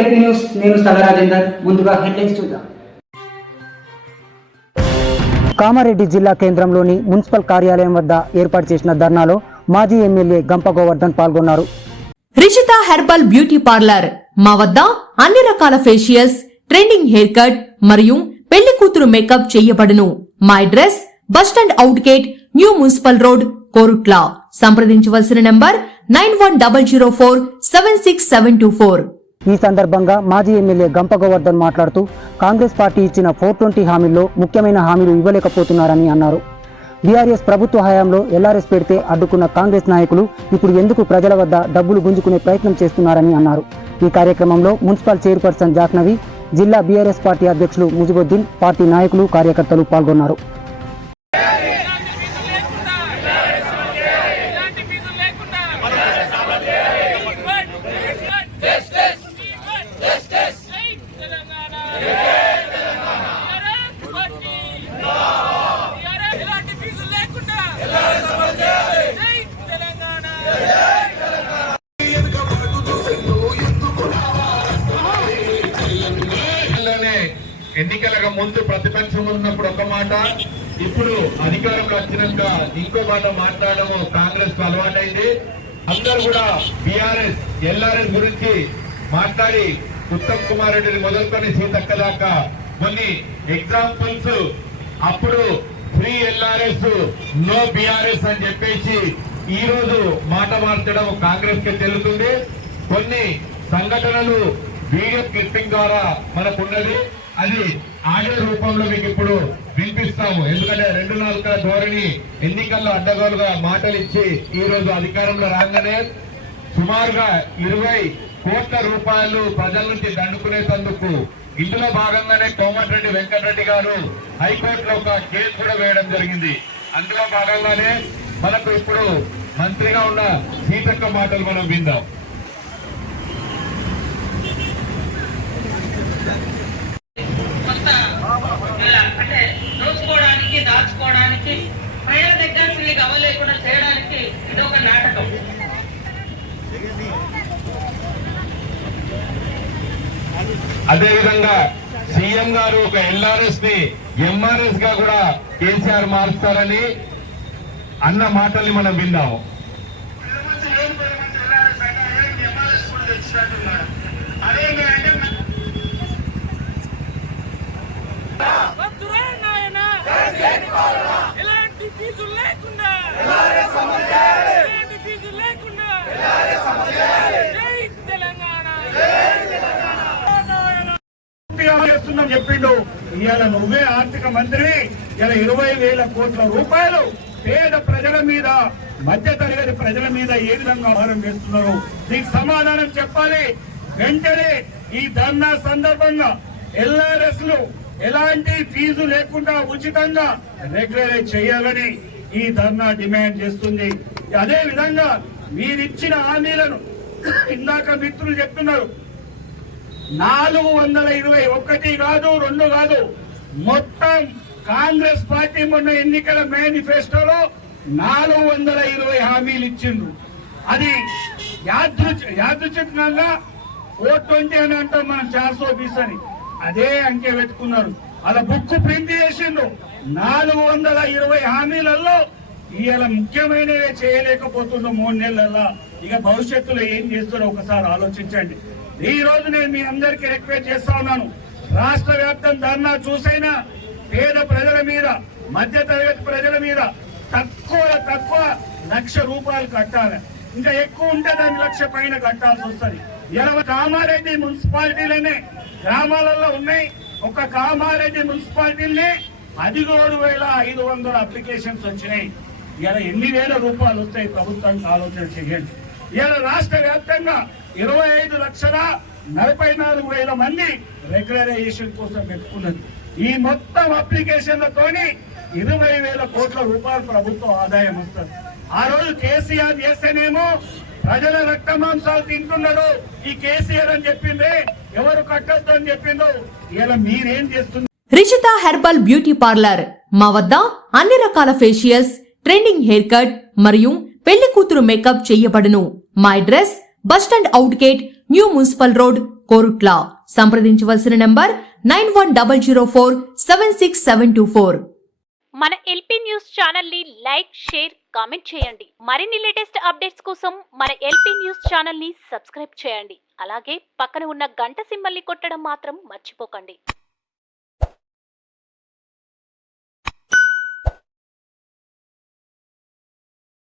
LP news. నేను సల రాజేందర్. ముందుగా హెడ్లైన్స్ చూద్దాం. కామారెడ్డి జిల్లా కేంద్రంలోని మున్సిపల్ కార్యాలయం వద్ద ఏర్పాటు చేసిన ధర్నాలో మాజీ ఎమ్మెల్యే గంప గోవర్ధన్ పాల్గొన్నారు. రిషిత హెర్బల్ బ్యూటీ పార్లర్ మా వద్ద అన్ని రకాల ఫేషియల్స్, ట్రెండింగ్ హెయిర్ కట్ మరియు పెళ్లి కూతురు మేకప్ చేయబడును. మా address bus stand out gate, new municipal road, Korutla. సంప్రదించవలసిన నంబర్ 9100476724. ఈ సందర్భంగా మాజీ ఎమ్మెల్యే గంప గోవర్ధన్ మాట్లాడుతూ కాంగ్రెస్ పార్టీ ఇచ్చిన 420 హామీల్లో ముఖ్యమైన హామీలు ఇవ్వలేకపోతున్నారని అన్నారు. బీఆర్ఎస్ ప్రభుత్వ హయాంలో ఎల్ఆర్ఎస్ పెడితే అడ్డుకున్న కాంగ్రెస్ నాయకులు ఇప్పుడు ఎందుకు ప్రజల వద్ద డబ్బులు గుంజుకునే ప్రయత్నం చేస్తున్నారని అన్నారు. ఈ కార్యక్రమంలో మున్సిపల్ చైర్పర్సన్ జాహ్నవి, జిల్లా బీఆర్ఎస్ పార్టీ అధ్యక్షులు ముజిబుద్దీన్, పార్టీ నాయకులు, కార్యకర్తలు పాల్గొన్నారు. ఎన్నికలకు ముందు ప్రతిపక్షం ఉన్నప్పుడు ఒక మాట, ఇప్పుడు అధికారంలో వచ్చినాక ఇంకో మాట మాట్లాడము కాంగ్రెస్ కు అలవాటైంది. అందరూ కూడా బీఆర్ఎస్ ఎల్ఆర్ఎస్ గురించి మాట్లాడి ఉత్తమ్ కుమార్ రెడ్డిని మొదలుకొని సీతక్క దాకా కొన్ని ఎగ్జాంపుల్స్, అప్పుడు ఫ్రీ ఎల్ఆర్ఎస్ నో బీఆర్ఎస్ అని చెప్పేసి ఈ రోజు మాట మార్చడం కాంగ్రెస్ కి చెల్లుతుంది. కొన్ని సంఘటనలు వీడియో క్లిప్పింగ్ ద్వారా మనకున్నది, అది ఆడియో రూపంలో మీకు ఇప్పుడు వినిపిస్తాము. ఎందుకంటే 2 నాలుగుల ధోరణి ఎన్నికల్లో అడ్డగోలుగా మాటలు ఇచ్చి ఈ రోజు అధికారంలో రాగానే సుమారుగా 20 కోట్ల రూపాయలు ప్రజల నుంచి దండుకునేందుకు ఇందులో భాగంగానే కోమటిరెడ్డి వెంకటరెడ్డి గారు హైకోర్టులో ఒక కేసు కూడా వేయడం జరిగింది. అందులో భాగంగానే మనకు ఇప్పుడు మంత్రిగా ఉన్న సీతక్క మాటలు మనం విందాం. అంటే దోచుకోవడానికి, దాచుకోవడానికి, ప్రజల దగ్గర మీకు అవ్వలేకుండా చేయడానికి ఇది ఒక నాటకం. అదేవిధంగా సీఎం గారు ఒక ఎల్ఆర్ఎస్ ని ఎంఆర్ఎస్ గా కూడా కేసీఆర్ మారుస్తారని అన్న మాటల్ని మనం విన్నాము. చెప్పిండు. ఇవాళ నువ్వే ఆర్థిక మంత్రి, ఇలా 20,000 కోట్ల రూపాయలు పేద ప్రజల మీద, మధ్య తరగతి ప్రజల మీద ఏ విధంగా భారం వేస్తున్నారు? దీనికి సమాధానం చెప్పాలి. వెంటనే ఈ ధర్నా సందర్భంగా ఎల్ఆర్ఎస్ లు ఎలాంటి ఫీజు లేకుండా ఉచితంగా రెగ్యులరైజ్ చేయాలని ఈ ధర్నా డిమాండ్ చేస్తుంది. అదే విధంగా మీరిచ్చిన హామీలను ఇందాక మిత్రులు చెప్తున్నారు, 420, 1 కాదు 2 కాదు, మొత్తం కాంగ్రెస్ పార్టీ మొన్న ఎన్నికల మేనిఫెస్టోలో 420 హామీలు ఇచ్చిండ్రు. అది యాదృచ్ఛికంగా 420 అని అంటాం మనం, 420 అని అదే అంకె పెట్టుకున్నారు. అలా బుక్ ప్రింట్ చేసిండ్రు. 420 హామీలలో ఇవాళ ముఖ్యమైనవే చేయలేకపోతుండ్రు 3 నెలల్లో. ఇక భవిష్యత్తులో ఏం చేస్తారో ఒకసారి ఆలోచించండి. ఈ రోజు నేను మీ అందరికీ రిక్వెస్ట్ చేస్తా ఉన్నాను, రాష్ట్ర వ్యాప్తం ధర్నా చూసైనా పేద ప్రజల మీద, మధ్య తరగతి ప్రజల మీద తక్కువ 1,00,000 రూపాయలు కట్టాలి. ఇంకా ఎక్కువ ఉంటే దాని 1,00,000 పైన కట్టాల్సి వస్తుంది. ఇలా కామారెడ్డి మున్సిపాలిటీలనే గ్రామాలలో ఉన్నాయి. ఒక కామారెడ్డి మున్సిపాలిటీలనే 17,500 అప్లికేషన్స్ వచ్చినాయి. ఇలా ఎన్ని వేల రూపాయలు వస్తాయి ప్రభుత్వానికి ఆలోచన చేయండి. ఇలా రాష్ట్ర వ్యాప్తంగా 25,44,000 మంది రెగ్యులరైజేషన్ కోసం పెట్టుకున్నది. ఈ మొత్తం అప్లికేషన్లతోని 20,000 కోట్ల రూపాయలు ప్రభుత్వ ఆదాయం వస్తుంది. ఆ రోజు కేసీఆర్ చేస్తేనేమో ప్రజల రక్త మాంసాలు తింటున్నాడు ఈ కేసీఆర్ అని చెప్పిందే, ఎవరు కట్టొద్దు అని చెప్పిందో. ఇలా మీరేం చేస్తున్నారు? రిషిత హెర్బల్ బ్యూటీ పార్లర్ మా వద్ద అన్ని రకాల ఫేషియల్స్, ట్రెండింగ్ హెయిర్ కట్ మరియు పెళ్లి కూతురు మేకప్ చేయబడును. మా address bus stand out gate, new municipal road, Korutla. సంప్రదించవలసిన నంబర్ 9100476724. మన ఎల్పీ న్యూస్ ఛానల్ ని లైక్, షేర్, కామెంట్ చేయండి. మరిన్ని లేటెస్ట్ అప్డేట్స్ కోసం మన ఎల్పీ న్యూస్ ఛానల్ ని సబ్స్క్రైబ్ చేయండి. అలాగే పక్కన ఉన్న గంట సింబల్ ని కొట్టడం మాత్రం మర్చిపోకండి.